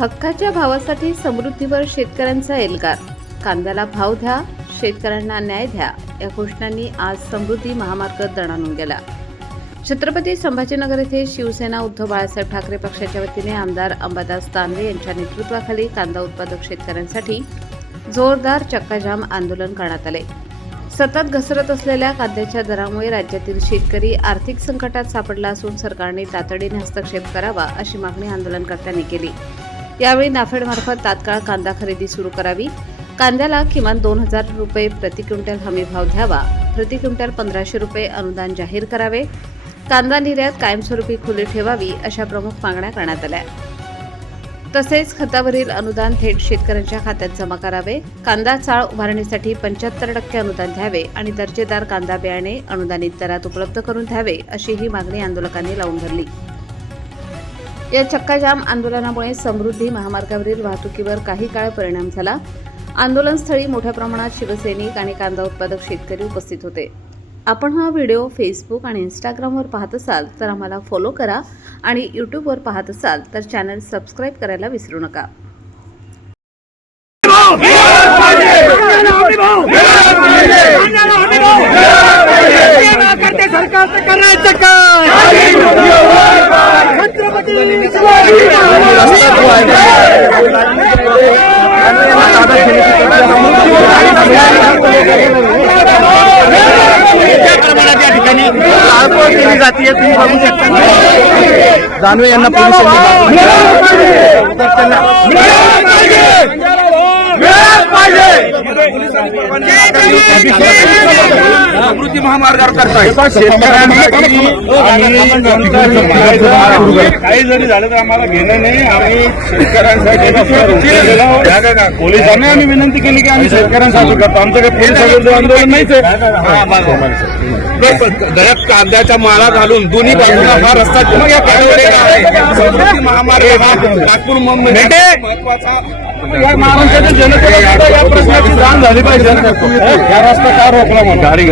हक्काच्या भावासाठी समृद्धीवर शेतकऱ्यांचा एल्गार. कांद्याला भाव द्या, शेतकऱ्यांना न्याय द्या या घोषणांनी आज समृद्धी महामार्ग दणाणून गेला. छत्रपती संभाजीनगर येथे शिवसेना उद्धव बाळासाहेब ठाकरे पक्षाच्या वतीने आमदार अंबादास दानवे यांच्या नेतृत्वाखाली कांदा उत्पादक शेतकऱ्यांसाठी जोरदार चक्काजाम आंदोलन करण्यात आले. सतत घसरत असलेल्या कांद्याच्या दरामुळे राज्यातील शेतकरी आर्थिक संकटात सापडला असून सरकारने तातडीने हस्तक्षेप करावा अशी मागणी आंदोलनकर्त्यांनी केली. यावेळी नाफेडमार्फत तात्काळ कांदा खरेदी सुरू करावी, कांद्याला किमान 2000 रुपये प्रति क्विंटल हमी भाव द्यावा, प्रति क्विंटल 1500 रुपये अनुदान जाहीर करावे, कांदा निर्यात कायमस्वरूपी खुली ठेवावी अशा प्रमुख मागण्या करण्यात आल्या. तसेच खतावरील अनुदान थेट शेतकऱ्यांच्या खात्यात जमा करावे, कांदा चाळ उभारणीसाठी 75% अनुदान द्यावे आणि दर्जेदार कांदा बियाणे अनुदानित दरात उपलब्ध करून द्यावे अशी ही मागणी आंदोलकांनी लावून धरली. या चक्काजाम आंदोलनामुळे समृद्धी महामार्गावरील वाहतुकीवर काही काळ परिणाम झाला. आंदोलनस्थळी मोठ्या प्रमाणात शिवसैनिक आणि कांदा उत्पादक शेतकरी उपस्थित होते. आपण हा व्हिडिओ फेसबुक आणि इंस्टाग्रामवर पाहत असाल तर आम्हाला फॉलो करा आणि यूट्यूबवर पाहत असाल तर चॅनल सबस्क्राईब करायला विसरू नका. केली जाते तुम्ही बघू शकता. दानवे यांना समृद्धी महामार्गावर करताय. काही जरी झालं तर आम्हाला घेणं नाही. आम्ही शेतकऱ्यांसाठी पोलिसांना आम्ही विनंती केली की आम्ही शेतकऱ्यांसाठी करतो. आमचं काही पोलिसांविरुद्ध आंदोलन नाहीच आहे. घरात कांद्याच्या माळा घालून दोन्ही बाजूला हा रस्ता महामार्ग नागपूर मुंबई महत्वाचा महाराष्ट्राच्या जनतेला या प्रश्नाची जाण झाली पाहिजे. हा रस्ता का रोखला म्हणून गाडी